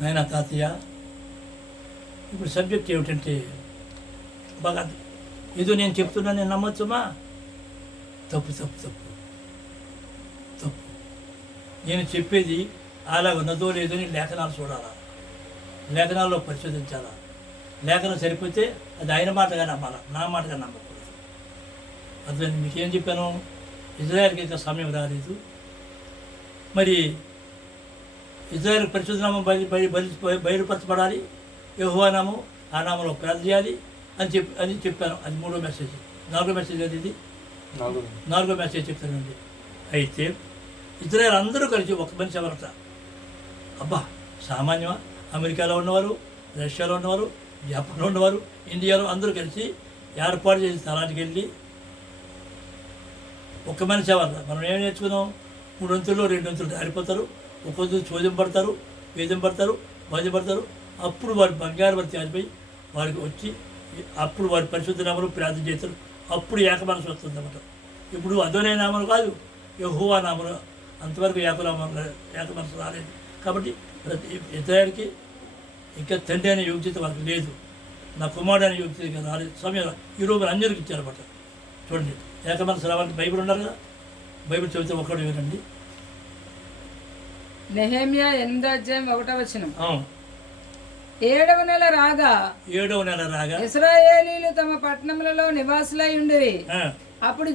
నాయన తాతయ్య, ఇప్పుడు సబ్జెక్ట్ ఏమిటంటే బాగా ఏదో నేను చెప్తున్నా నేను నమ్మొచ్చుమా? తప్పు తప్పు తప్పు తప్పు. నేను చెప్పేది అలా ఉన్నదో లేదో అని లేఖనాలు చూడాలా, లేఖనాల్లో పరిశోధించాలా. లేఖనం సరిపోతే అది ఆయన మాటగా నమ్మాలా, నా మాటగా నమ్మకూడదు. అట్లా మీకేం చెప్పాను, ఇజ్రాయెల్కి ఇంకా సమయం రాలేదు. మరి ఇజ్రాయెల్ పరిశుద్ధ నామం బయలుపరచబడాలి, యెహోవా నామం, ఆ నామంలో ప్రార్థన చేయాలి అని చెప్పాను. అది 3వ మెసేజ్. 4వ మెసేజ్ అది, ఇది 4వ మెసేజ్ చెప్తానండి. అయితే ఇజ్రాయెల్ అందరూ కలిసి ఒక మనిషి ఎవరట. అబ్బా సామాన్యమా? అమెరికాలో ఉన్నవారు, రష్యాలో ఉన్నవారు, జపాన్లో ఉన్నవారు, ఇండియాలో అందరూ కలిసి ఏర్పాటు చేసిన స్థలానికి వెళ్ళి ఒక్క మనిషి ఎవరు. మనం ఏం నేర్చుకున్నాం? 3 వంతుల్లో 2 వంతులు దారిపోతారు, ఒక్కొక్కరు చోద్యం పడతారు, వేదం పడతారు, బాధ్యపడతారు. అప్పుడు వారి బంగారు వారి త్యాజపై వారికి వచ్చి అప్పుడు వారి పరిశుద్ధ నామలు ప్రార్థన చేస్తారు. అప్పుడు ఏక మనసు వస్తుందన్నమాట. ఇప్పుడు అదోనే నామలు కాదు, యెహోవా నామలు. అంతవరకు ఏక మనసు రాలేదు. కాబట్టి ప్రతి ఇతరుడికి ఇంకా తండ్రి అనే యోగ్యత వాళ్ళకి లేదు, నా కుమారుడు అనే యోగ్యత ఇంకా రాలేదు. సమయం ఈరోజు అందరికి ఇచ్చారన్నమాట. చూడండి, ఏక మనసు రావాలంటే బైబిల్ ఉన్నారు కదా, బైబిల్ చదివితే ఒక్కడు వినండి. నెహెమ్యా 8:1 7వ నెల రాగా ఇశ్రాయేలీయులు తమ పట్టణములలో నివాసులై ఉండిరి. అప్పుడు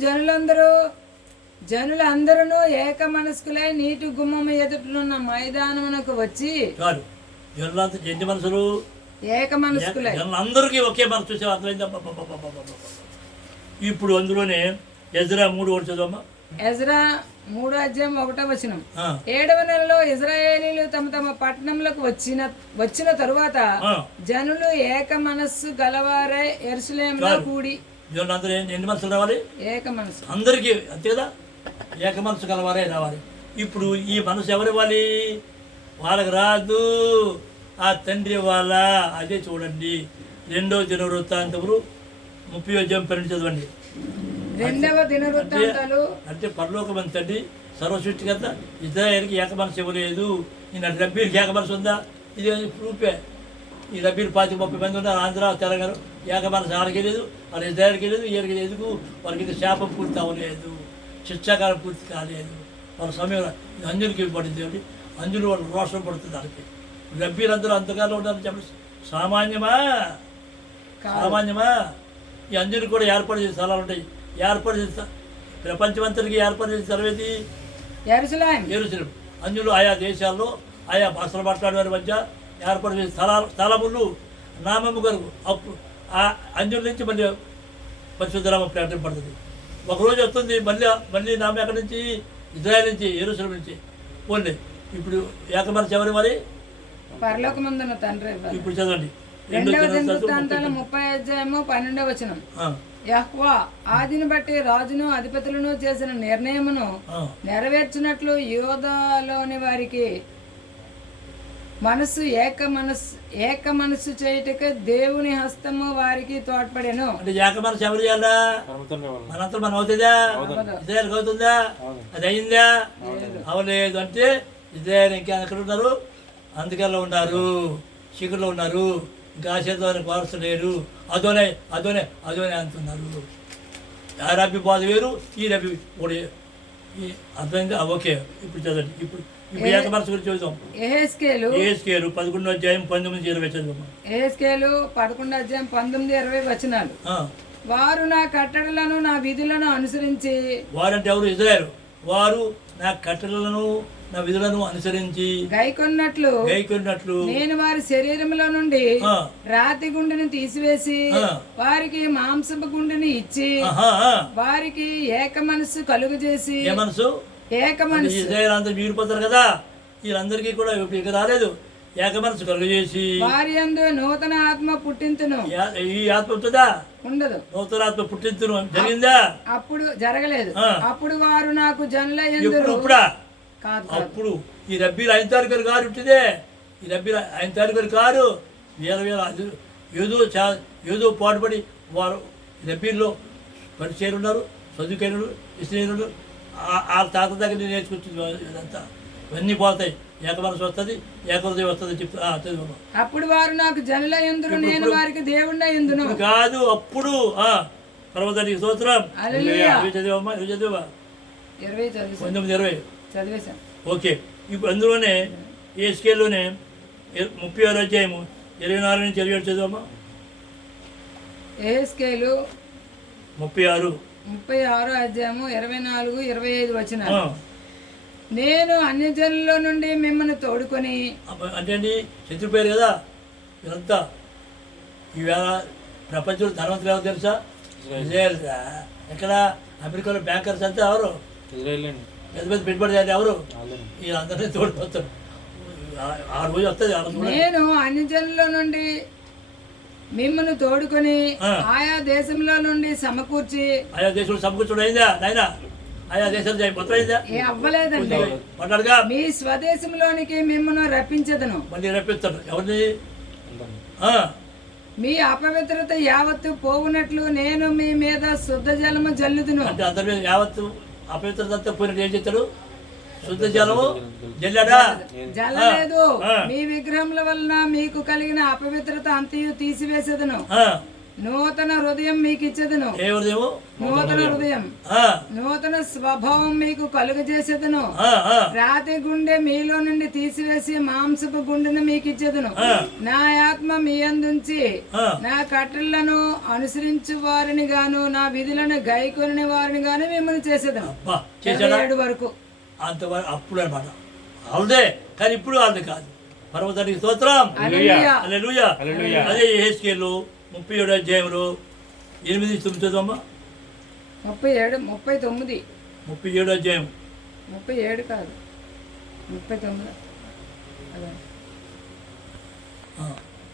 జనులందరూ ఏక మనస్కులై నీటి గుమ్మము ఎదుటనున్న మైదానమునకు వచ్చి ఎన్ని మనసులు? ఏక మనస్కులై అందరికీ ఒకే మనసు చూసే అర్థమైందా? ఇప్పుడు అందులోనే ఎజ్రా 3 చదవమ్మా. ఎజ్రా 3:1 7వ నెలలో ఇశ్రాయేలీయులు తమ తమ పట్టణములకు వచ్చిన తరువాత జనులు ఏక మనస్సు గలవారై యెరూషలేములో కూడి. అందరూ ఎన్ని మనసులు రావాలి? ఏక మనసు. అందరికీ అంతే కదా, ఏక మనసు గలవారే రావాలి. ఇప్పుడు ఈ మనసు ఎవరివ్వాలి? వాళ్ళకి రాదు, ఆ తండ్రి వాళ్ళ. అదే చూడండి 2వ దినవృత్తాంతములు 30:12 చదవండి. 2వ దినవృత్తాంతాలు అంటే పరలోకమంత తండ్రి సర్వసృష్టికర్త ఇజ్రాయేల్కి ఏక మనసు ఇవ్వలేదు. ఈయన రబ్బీలకి ఏక మనసు ఉందా? ఇది ప్రూఫే. ఈ రబ్బీలు 30 మంది ఉన్నారు, ఆంధ్ర తెలంగాణ. ఏక మనసు ఆడికి లేదు, వాళ్ళ ఇజ్రాయేల్కి లేదు, ఈయనకి ఎందుకు? వాళ్ళకి ఇది శాపం పూర్తి అవ్వలేదు, శిక్షాకాలం పూర్తి కాలేదు. వాళ్ళ సమయంలో అంజులకి ఇవ్వబడింది కాబట్టి అంజులు వాళ్ళు రోషం పడుతుంది. వాళ్ళకి రబ్బీలందరూ అంతకాలం ఉండాలని చెప్పి సామాన్యమా? ఈ అంజులు కూడా ఏర్పాటు చేసే స్థలాలు ఉంటాయి. ఏర్పాటు చేస్తా ప్రపంచమంతటికి ఏర్పాటు చేసే స్థలం ఏది? యెరూషలేం. అంజులు ఆయా దేశాల్లో ఆయా భాషలు మాట్లాడే వారి మధ్య ఏర్పాటు చేసే స్థలములు నామము కొరకు. అప్పుడు ఆ అంజుల నుంచి మళ్ళీ పరిశుద్ధనామం ప్రకటింపబడుతుంది. ఒకరోజు వస్తుంది మళ్ళీ నామం ఎక్కడి నుంచి? ఇజ్రాయెల్ నుంచి, యెరూషలేం నుంచి. పోండి, ఇప్పుడు ఏక మనసు ఎవరి మరి? పరలోకమందున్న తండ్రి. ఇప్పుడు చదవండి 2వ దినవృత్తాంతాలు 30:12 యెహోవా ఆదిని బట్టి రాజును అధిపతులను చేసిన నిర్ణయమును నెరవేర్చినట్లు యూదాలోని వారికి మనసు ఏక మనసు చేయుటకు దేవుని హస్తము వారికి తోడ్పడెను. అంటే ఏక మనసు ఎవరు చేయాలా? మనంతా మనం అవుతుందా? ఇజ్రాయెల్కి అవుతుందా? అది అయిందా? అవలేదు. అంటే ఇజ్రాయెల్ ఇంకా ఎక్కడ ఉన్నారు? అందుకల్లో ఉన్నారు, చీకట్లో ఉన్నారు, ఇంకా ఆశీర్వాదానికి వారసులేరు. అదోనే అంటున్నారు. ఆ రబ్బి బాధ వేరు, ఈ రబ్బి కూడా అర్థమైంది. ఓకే, ఇప్పుడు చదవండి. ఇప్పుడు ఏక మనసు గురించి చూద్దాం. యెహెజ్కేలు 11:19-20 చదువు. యెహెజ్కేలు 11:19-20 వారు నా కట్టడలను నా విధులను అనుసరించి. వారంటే ఎవరు? ఇజ్రాయెల్. వారు నా కట్టడలను నా విధులను అనుసరించి గైకొన్నట్లు నేను వారి శరీరంలో నుండి రాతి గుండెని తీసివేసి వారికి మాంసపు గుండెని ఇచ్చి వారికి ఏక మనసు కలుగు చేసి. ఏక మనసు. ఇజ్రాయెల్ అందరూ వీడిపోతారు కదా, వీళ్ళందరికీ కూడా ఇక రాలేదు. ఏక మనసు కలుగు చేసి వారి యందు నూతన ఆత్మ పుట్టింతును. ఈ ఆత్మ ఉంటుందా? ఉండదు. నూతన ఆత్మ పుట్టింతును జరిగిందా? అప్పుడు జరగలేదు. అప్పుడు వారు నాకు జనుల యందు. అప్పుడు ఈ రబ్బీలు 5 తారీఖు కారు ఉంటుందే, ఈ రబ్బీలు 5 తారీఖు కారు వేల ఏదో పాటుపడి వారు రబ్బీల్లో పరిచయం ఉన్నారు, చదువుకైన ఇస్రాయేలు. ఆ తాత దగ్గర నేర్చుకొచ్చింది ఇదంతా. ఇవన్నీ పోతాయి. ఏక మనసు వస్తుంది, ఏక హృదయం వస్తుంది చెప్తా చదువు. అప్పుడు వారు నాకు జనుల యందును, నేను వారికి దేవుడిన యందును. ఇప్పుడు కాదు, అప్పుడు పర్వతానికి స్తోత్రం. హల్లెలూయా. ఇవి చదివమ్మా, ఇవి చదివా 20 చదివేశాను. 19-20. చదివేశాను. ఓకే. ఇప్పుడు అందులోనే ఏ స్కేల్లోనే 36 అధ్యాయము 24 నుంచి 27 చదివమ్మా. యెహెజ్కేలు 36. 36 అధ్యాయము 24, 25 వచనాలు. నేను అన్యజనుల నుండి మిమ్మల్ని తోడుకొని. అంటే అండి శత్రు పేరు కదా ఇదంతా. ఈవేళ ప్రపంచంలో ధనవంతులు ఎవరు తెలుసా? ఇజ్రాయెల్. ఎక్కడ? అమెరికాలో బ్యాంకర్స్ అంతా ఎవరు? పెద్ద పెద్ద పెట్టుబడిదారు ఎవరు? వీళ్ళందరినీ తోడిపోతారు. ఆ రోజు వస్తుంది. నేను అన్యజనుల నుండి మిమ్మల్ని తోడుకొని ఆయా దేశంలో నుండి సమకూర్చి. ఆయా దేశంలో సమకూర్చడం అయిందా నాయన? ఆయా దేశాలు మొత్తం అయిందా? అవ్వలేదండి. మాట్లాడగా మీ స్వదేశంలోనికి మిమ్మల్ని రప్పించదను. మళ్ళీ రప్పిస్తాడు. ఎవరిని? మీ అపవిత్రత యావత్తు పోవునట్లు నేను మీ మీద శుద్ధ జలము జల్లుదును. అంటే అందరి మీద యావత్తు అపవిత్రత అంతా పోయినట్టు ఏం చేస్తాడు? శుద్ధ జలము జల్లాడా? జల్లలేదు. మీ విగ్రహముల వలన మీకు కలిగిన అపవిత్రత అంతయు తీసివేసేదను. నూతన హృదయం మీకు ఇచ్చేదను. ఏ హృదయము? నూతన హృదయం, నూతన స్వభావం మీకు కలుగజేసేదను. రాతి గుండె మీలో నుండి తీసివేసి మాంసపు గుండెను మీకు ఇచ్చేదను. నా ఆత్మ మీ అందుంచి నా కట్టలను అనుసరించు వారిని గాను నా విధులను గైకొని వారిని గాను మిమ్మల్ని చేసేదను. 27 వరకు అంతవరకు అప్పుడు అనమాట. అవుదే, కానీ ఇప్పుడు వాళ్ళది కాదు. పర్వతానికి స్తోత్రం. హల్లెలూయా. అదే యెహెజ్కేలు 37 అధ్యాయంలో 8-9 చదవమ్మా. 37, 39. 37 అధ్యాయం 37 కాదు, 39.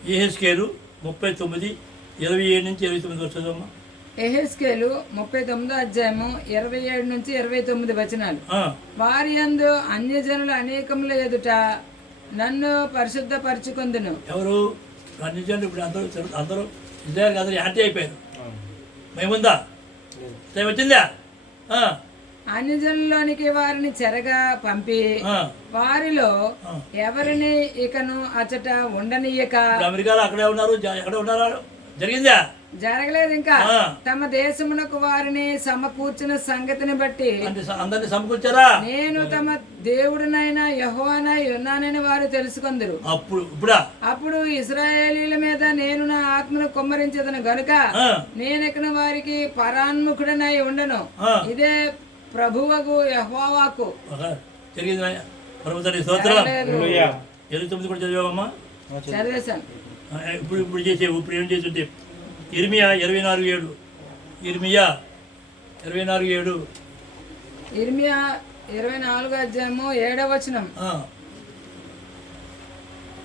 యెహెజ్కేలు 39, 27 నుంచి 29 వరకు చదవమ్మా. యెహెజ్కేలు 39 అధ్యాయము 27 నుంచి 29 వచనాలు. వారి యందు అన్యజనుల అనేకముల ఎదుట నన్ను పరిశుద్ధపరచుకొందును. ఎవరు? అన్యజనులు. ఇప్పుడు అందరూ ఇజ్రాయెల్ అందరూ యాంటీ అయిపోయారు. మేముందా? వచ్చిందా? అన్యజనుల్లోనికి వారిని చెరగా పంపి వారిలో ఎవరిని ఇకను అచట ఉండనీయక. అమెరికాలో అక్కడే ఉన్నారు, ఎక్కడ ఉన్నారు? జరిగిందా? జరగలేదు ఇంకా. తమ దేశమునకు వారిని సమకూర్చిన సంగతిని బట్టి అందరిని సమకూర్చారా? నేను తమ దేవుడినైనా యెహోవానై ఉన్నానని వారు తెలుసుకొందురు. అప్పుడు ఇశ్రాయేలీల మీద నేను నా ఆత్మను కుమ్మరించదను గనుక నేనెక్కన వారికి పరాన్ముఖుడనై ఉండను. ఇదే ప్రభువకు యెహోవాకు. చదివేశాను. ఇప్పుడు చేసేవు. ఇప్పుడు ఏం చేస్తుంటే ఇర్మియా 24:7. ఇర్మియా 24:7. ఇర్మియా 24 అధ్యాయము 7వ వచనం.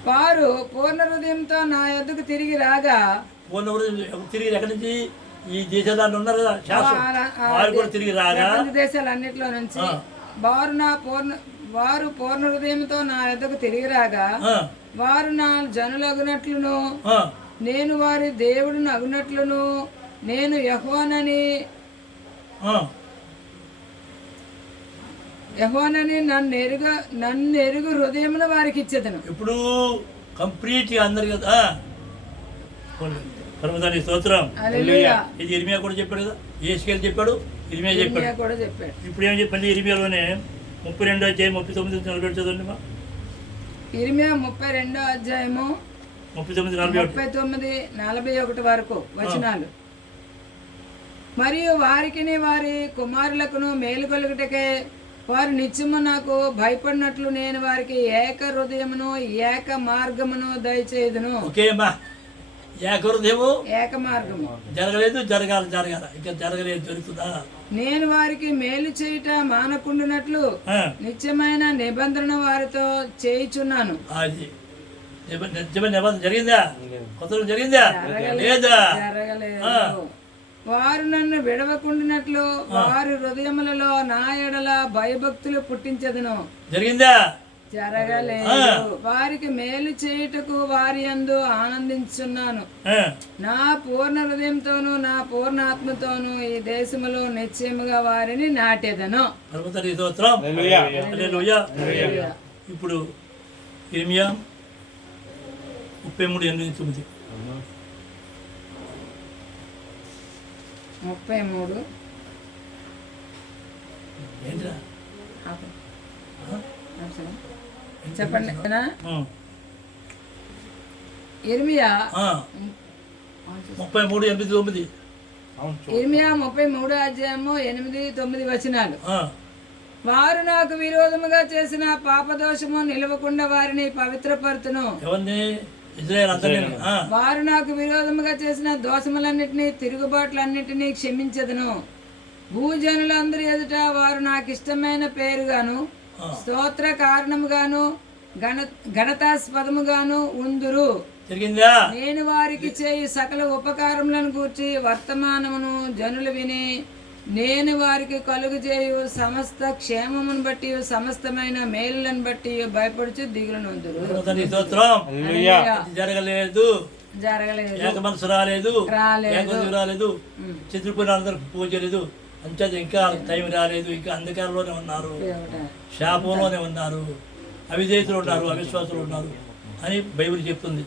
వారు పూర్ణ హృదయంతో నా యొద్దకు తిరిగి రాగా. పూర్ణ హృదయం తిరిగి ఎక్కడి నుంచి? ఈ దేశాలు ఉన్నారు కదా, వారు కూడా తిరిగి రాగా. దేశాలన్నిటిలో నుంచి వారు పూర్ణ హృదయంతో నా యొద్దకు తిరిగి రాగా వారు నా జనులగునట్లును నేను వారి దేవుడిని అగునట్లును నేను యెహోవానని నన్ను ఎరుగు హృదయమున వారికి ఇచ్చేదను. ఇప్పుడు కంప్లీట్ అందరు కదా. పరమదాని స్తోత్రం. ఇది ఇర్మియా కూడా చెప్పాడు కదా, యెహెజ్కేలు చెప్పాడు, ఇర్మియా చెప్పాడు. ఇప్పుడు ఏం చెప్పండి? ఇర్మియాలోనే 32 అధ్యాయం 39-40 చదవండి మా. ఇర్మియా 32 అధ్యాయము 39-41 వరకు వచనాలు. మరియు వారికిని వారి కుమారులకును మేలు కలుగుటకే వారు నిత్యము నాకు భయపడినట్లు నేను వారికి ఏక హృదయమును ఏక మార్గమును దయచేయుదును. ఏక హృదయము ఏక మార్గము. జరగలేదు, జరగాల ఇంకా జరగలేదు, జరుగుతుందా? నేను వారికి మేలు చేయుట మానకుండునట్లు నిత్యమైన నిబంధన వారితో చేయుచున్నాను. అది నిబంధన జరిగిందా? కొత్త జరిగిందా? లేదా? జరగలేదు. వారు నన్ను విడవకుండినట్లు వారి హృదయములలో నా ఎడల భయభక్తులు పుట్టించదును. జరిగిందా? జరగలేదు. వారికి మేలు చేయుటకు వారి యందు ఆనందించున్నాను. నా పూర్ణ హృదయంతోను నా పూర్ణ ఆత్మతోను ఈ దేశములో నిశ్చయముగా వారిని నాటెదను. ఇప్పుడు ఇర్మియా 33:8-9. 33 ఏంట్రా చెప్పండి. ఇర్మియా 33:8-9. ఇర్మియా 33 అధ్యాయము 8-9 వచనాలు. వారు నాకు విరోధముగా చేసిన పాపదోషము నిలవకుండా వారిని పవిత్రపరుతును. వారు నాకు విరోధముగా చేసిన దోషములన్నిటినీ తిరుగుబాట్లన్నిటినీ క్షమించదును. భూజనులందరి ఎదుట వారు నాకు ఇష్టమైన పేరుగాను స్తోత్ర కారణముగాను ఘనతాస్పదముగాను ఉందురు. నేను వారికి చేయు సకల ఉపకారములను గూర్చి వర్తమానమును జనులు విని నేను వారికి కలుగు చేయు సమస్త క్షేమమును బట్టి సమస్తమైన మేలులను బట్టి భయపడుచు దిగులు నొందురు. జరగలేదు, జరగలేదు, రాలేదు, చిత్రపురాలందరూ పూజ లేదు, అంతే ఇంకా టైం రాలేదు, ఇంకా అంధకారంలోనే ఉన్నారు, శాపంలోనే ఉన్నారు, అవిధేయతలు ఉన్నారు, అవిశ్వాసులు ఉన్నారు అని బైబిల్ చెప్తుంది.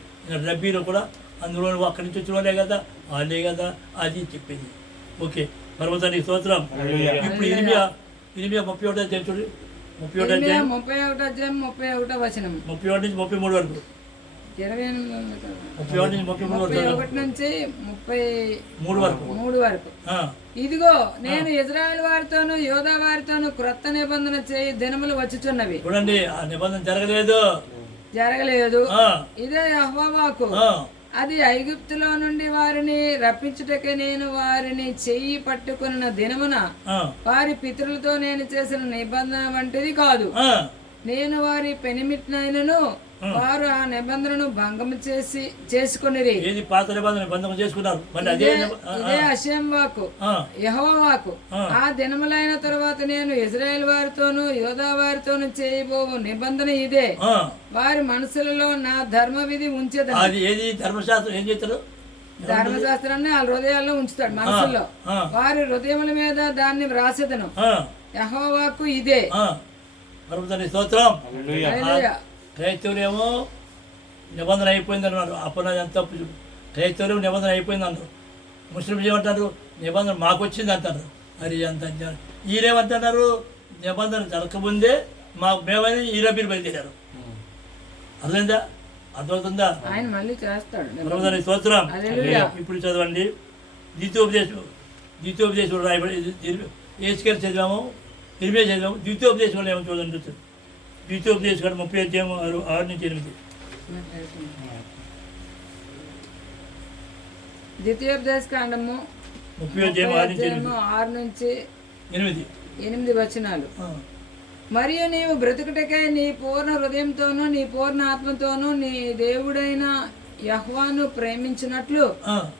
రబ్బీలో కూడా అందులో అక్కడి నుంచి వచ్చిన వాళ్ళే కదా, వాళ్ళే కదా అది చెప్పింది. ఓకే, పర్వతానికి స్తోత్రం. ఇప్పుడు ఇర్మియా 31 అధ్యాయం చూడు. 31 అధ్యాయం 31 వచనం 31 నుంచి 33 వరకు. 31 నుంచి 31 నుంచి 33 వరకు. ఇదిగో నేను ఇజ్రాయెల్ వారితోను యోధా వారితోను క్రొత్త నిబంధన చేయి దినములు వచ్చుచున్నవి. చూడండి, ఆ నిబంధన జరగలేదు. ఇదే యెహోవా వాక్కు. అది ఐగుప్తులో నుండి వారిని రప్పించుటకే నేను వారిని చెయ్యి పట్టుకున్న దినమున వారి పితరులతో నేను చేసిన నిబంధన వంటిది కాదు. నేను వారి పెనిమిటినైనను వారు ఆ నిబంధనను భంగం చేసుకునిరి. పాత నిబంధన భంగం చేసుకున్నారు. ఇదే అషయం వాక్కు, యెహోవా వాక్కు. ఆ దినములైన తరువాత నేను ఇజ్రాయెల్ వారితోను యోధా వారితోను చేయబో నిబంధన ఇదే. వారి మనసులలో నా ధర్మ విధి ఉంచేది. ధర్మశాస్త్రం ఏం చేస్తారు? ధర్మశాస్త్రాన్ని వాళ్ళ హృదయాల్లో ఉంచుతాడు, మనసుల్లో. వారి హృదయముల మీద దాన్ని వ్రాసేదను. యెహోవా వాక్కు ఇదే. స్తోత్రం. క్రైస్తవులేమో నిబంధన అయిపోయింది అన్నారు. అప్పుడు అంత క్రైస్తవులు నిబంధన అయిపోయింది అన్నారు. ముస్లింస్ ఏమంటారు? నిబంధన మాకు వచ్చింది అంటారు. మరి అంత ఈయనేమంటున్నారు? నిబంధన జరగకముందే మేమని ఈ రబ్బీని బయలుదేరారు. అర్థమైందా? అర్థమవుతుందా? ఆయన మళ్ళీ చేస్తాడు. స్తోత్రం. ఇప్పుడు చదవండి, ద్వితీయోపదేశం రాయబడి ఏసుకెళ్ళి చదివాము, ఇరిమియా చదివాము. ద్వితీయోపదేశంలో ఏమో చూడండి. ద్వితీయోపదేశం 30 అధ్యాయం 6-8. ద్వితీయోపదేశ కాండము 30 అధ్యాయం 6-8 వచనాలు. మరియు నీవు బ్రతుకుటకై నీ పూర్ణ హృదయంతోనూ నీ పూర్ణ ఆత్మతోనూ నీ దేవుడైన యెహోవాను ప్రేమించినట్లు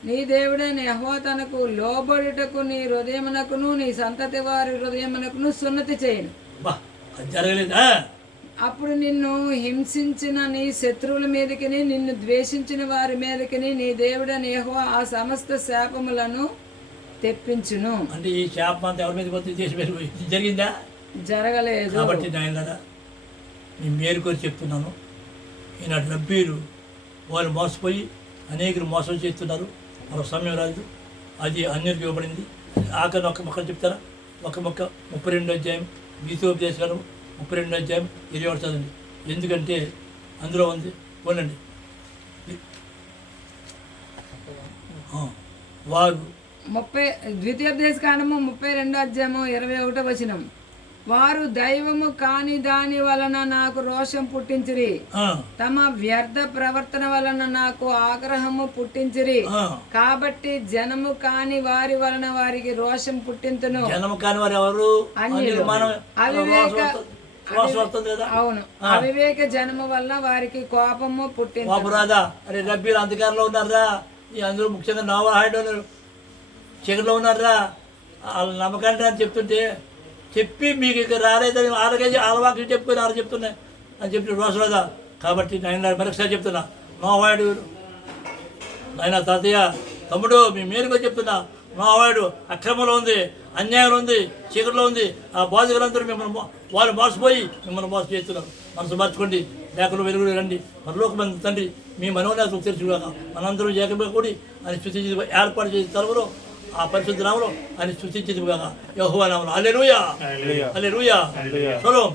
నీ దేవుడైన యెహోవా తనకు లోబడుటకు నీ హృదయమునకును నీ సంతతి వారి హృదయమునకును సున్నతి చేయను. అప్పుడు నిన్ను హింసించిన నీ శత్రువుల మీదకి నిన్ను ద్వేషించిన వారి మీదకి నీ దేవుడైన యెహోవా ఆ సమస్త శాపములను తెప్పించును. అంటే ఈ శాపం అంతా ఎవరి మీద జరిగిందా? జరగలేదు. కాబట్టి నాయనలారా, నేను మేలుకొని చెప్తున్నాను, ఈనాటి రబ్బీలు వాళ్ళు మోసపోయి అనేకులు మోసం చేస్తున్నారు. ఒక సమయం రాదు, అది అన్యులకు ఇవ్వబడింది. ఆఖరి ఒక్క మొక్క చెప్తారా? ఒక మొక్క 32 అధ్యాయం ద్వితీయోపదేశం 32 అధ్యాయం 21 చదండి. ఎందుకంటే అందులో ఉంది. పోనండి, వారు ద్వితీయోపదేశ కాండము 32 అధ్యాయము 21 వచనం. వారు దైవము కాని దాని వలన నాకు రోషం పుట్టించిరి, తమ వ్యర్థ ప్రవర్తన వలన నాకు ఆగ్రహము పుట్టించిరి. కాబట్టి జనము కాని వారి వలన వారికి రోషం పుట్టించును. జనము కాని వారు ఎవరు? అవును, అవివేక జనము వల్ల వారికి కోపము పుట్టింది. అరే రబ్బీలు అంధకారంలో ఉన్నారా? అందులో ముఖ్యంగా నవాహాడు చీకటిలో ఉన్నారా? వాళ్ళ నమ్మకాన్ని అని చెప్తుంటే చెప్పి మీకు ఇక రాలేదని ఆరగేసి ఆలవాకి చెప్పుకొని ఆరు చెప్తున్నాయి. అని చెప్పి రాసురాదా. కాబట్టి నేను మరొకసారి చెప్తున్నా, మా వాడు నాయన తాతయ్య తమ్ముడు మీ మేలుగా చెప్తున్నా, మా వాడు అక్రమంలో ఉంది, అన్యాయంలో ఉంది, చీకటిలో ఉంది. ఆ బాధికులందరూ మిమ్మల్ని వాళ్ళు మోసపోయి మిమ్మల్ని మోసం చేస్తున్నారు. మనసు మార్చుకోండి, లేఖలు వెలుగులు రండి. పరలోకమంది తండ్రి మీ మనోనేతలు తెరుచుగాక మనందరూ ఏకమే కూడి అని స్తుతించి ఏర్పాటు చేసిన తలవలో ఆ పరిశుద్ధ నామలో అని స్తుతించిదిగాక యెహోవా నామములో. హల్లెలూయా హల్లెలూయా. షలోమ్.